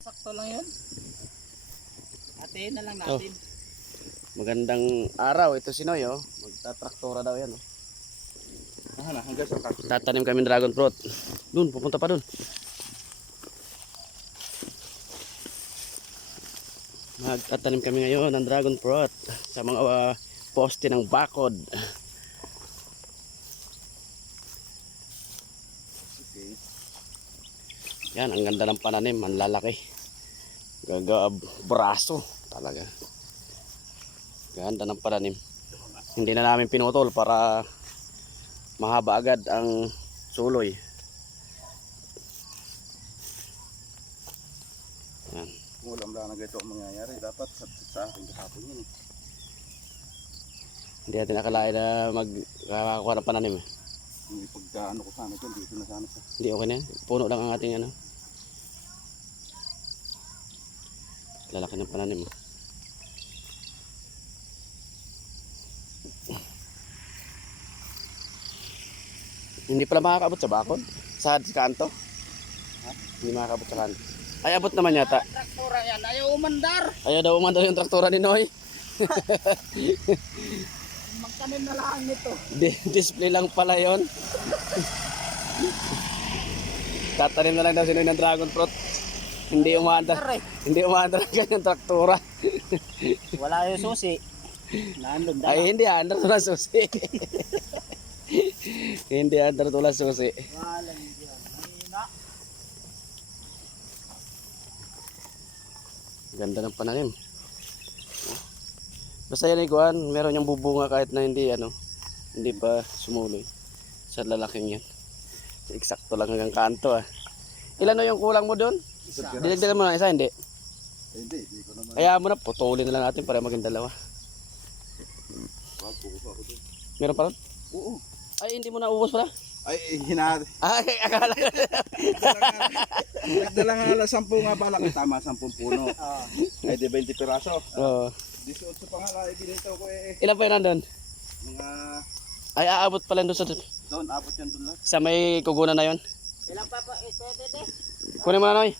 Sakto lang yun. Atiin na lang natin. Magandang araw. Ito si Noy, oh. Magtatraktora daw yan, oh. Hanggang sa Tatanim kami ng dragon fruit. Doon, pupunta pa doon. Magtatanim kami ngayon ng dragon fruit sa mga poste ng bakod. Okay. Yan, ang ganda ng pananim, ang lalaki. Braso talaga. Ganda ng pananim. Hindi na namin pinutol para mahaba agad ang suloy. Yan. Kung alam lang na ganito ang mangyayari, dapat sa akin kahapon yun. Hindi natin nakalain na magkakakuha ng pananim. Yung pagkaano ko sana ito, dito na sana sa... Hindi, okay na yan. Puno lang ang ating ano. Lalaki ng pananim. Hindi pala makakabot sa bakod. Sa kanto. Ha? Hindi makakabot sa kanto. Ay, abot naman yata. Traktora yan, ayaw umandar. Ayaw daw umandar yung traktora ni Noy. Magtanim na lang nito. Display lang pala yon. Tatanim na lang daw si Noy ng dragon fruit. Hindi umandar. Hindi umandar ang kanyang traktora. Wala yung susi. Nandun dala. Ay, hindi andar tulang susi. Hindi andar tulang susi. Walang yan. Mahina. Ganda ng pananim. Basta yan iguan, meron yung bubunga kahit na hindi hindi pa sumuloy. Sa lalaking yan. Eksakto lang hanggang kanto, ah. Ilan na yung kulang mo doon? Dinagdagan mo na isa, hindi? Hindi ko naman. Kaya mo na, putulin na lang natin para maging dalawa. Meron pa ron? Oo. Ay, hindi mo na ubos pala? Ay, hinahari. Ay, akala. Nagdala nga lang 10 nga pala. Tama, 10 puno. Ay, di 20 piraso. Oo. 18 pa nga lang, ibinito ko Ilan pa yun nandun? Mga... Ay, aabot pala doon sa... Doon, abot yan doon lang. Sa may kugunan na yon. Ilan pa pa, pwede de. Kunin mo na, Noy.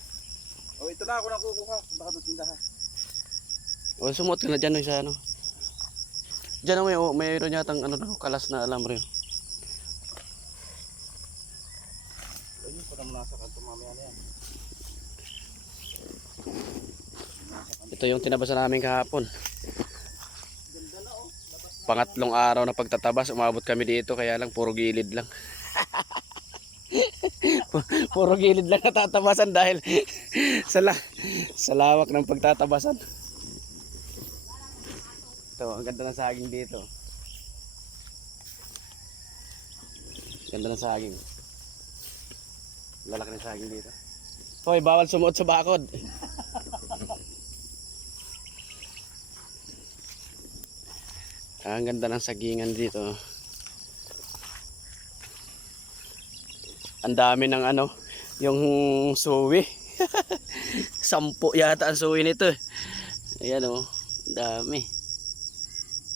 O, ito na ako nang kukuha. Baka doon tindahan. O, sumuot ka na dyan, Noy, sa ano. Diyan may mayroon yatang kalas na alambre. Ayun, para mo nasa kanto mamaya na yan. Ito yung tinabasan namin kahapon. Ganda na oh. Labas na. Pangatlong araw na pagtatabas, umabot kami dito, kaya lang puro gilid lang. Puro gilid lang natatabasan dahil sa lawak ng pagtatabasan. Ito, ang ganda ng saging dito. Ganda ng saging. Lalaki ng saging dito. Hoy, bawal sumuot sa bakod. Ang ganda ng sagingan dito. Ang dami ng yung suwi. 10 yata ang suwi nito. Ayan oh, ang dami.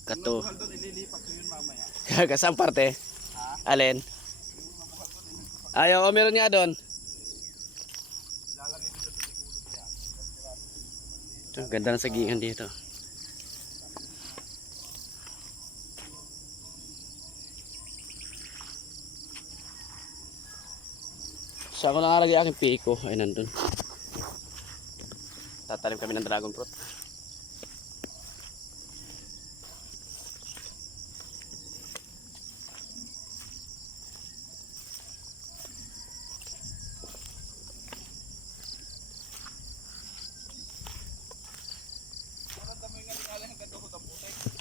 Kato. Ililipat ko yun mamaya. Kasang parte? Alin? Ayaw, meron nga doon. Ito, ganda ng sagingan dito. Saan ko nakalagay aking piko? Ay, nandun. Tatanim kami ng dragon fruit.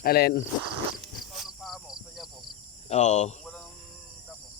Alin? Ng paa mo, saya mo. Oo. Walang damo.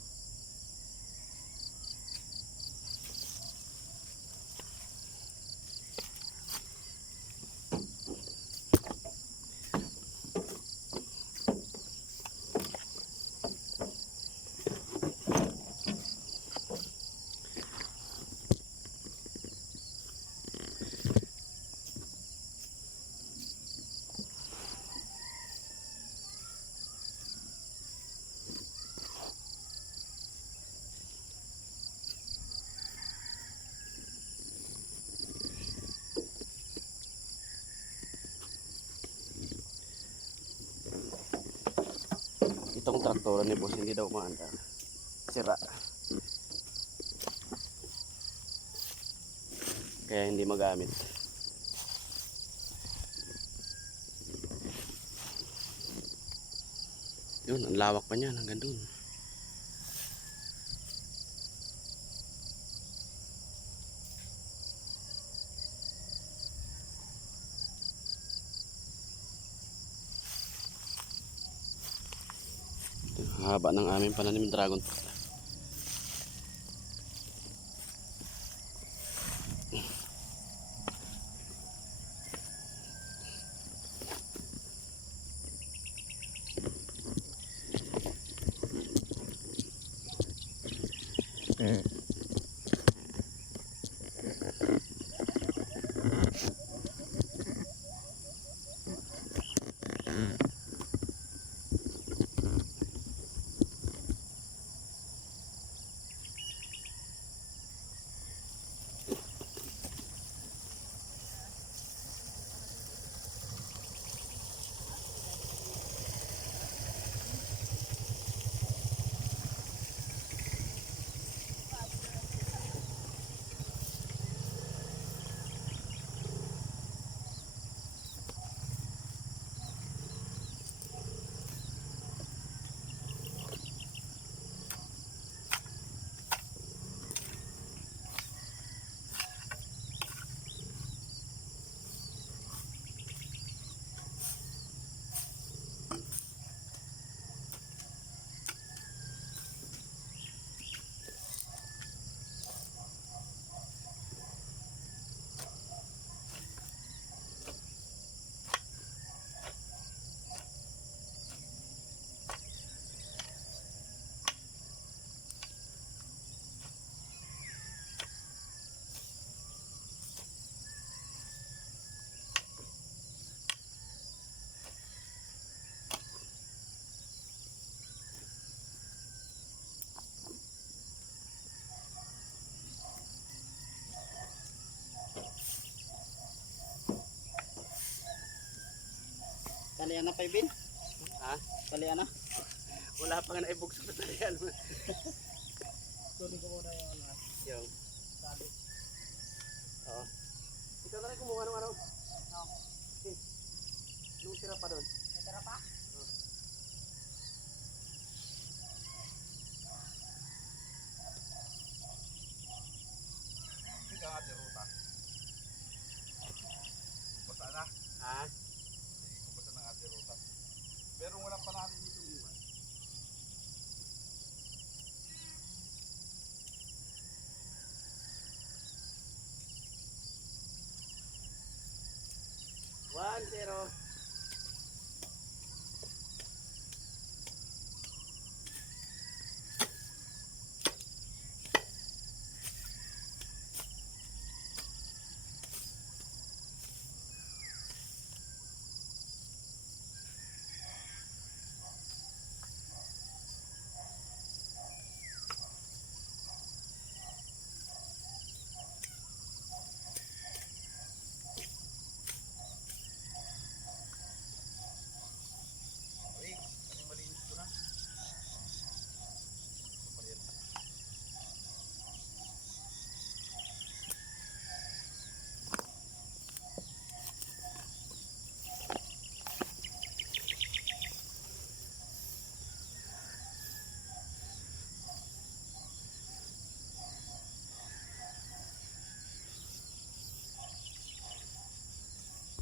traktora ni boss, hindi daw maanda. Sira. Kaya hindi magamit. Yun, ang lawak pa niyan hanggang dun. Haba ng aming pananim dragon fruit. Talian na pa Ibin? Ha? Talian na? Wala pa nga naibugso sa talian. Tuloy ko muna yung ano. Yung. Sabi. Oo. Ikaw na rin kumuha ng ano? Okay. Nung tira pa doon. May tira pa? Hindi ka nga ruta. Basta na. Ha? Basta ng ate ruta. Pero walang panalo dito iwan. One, zero.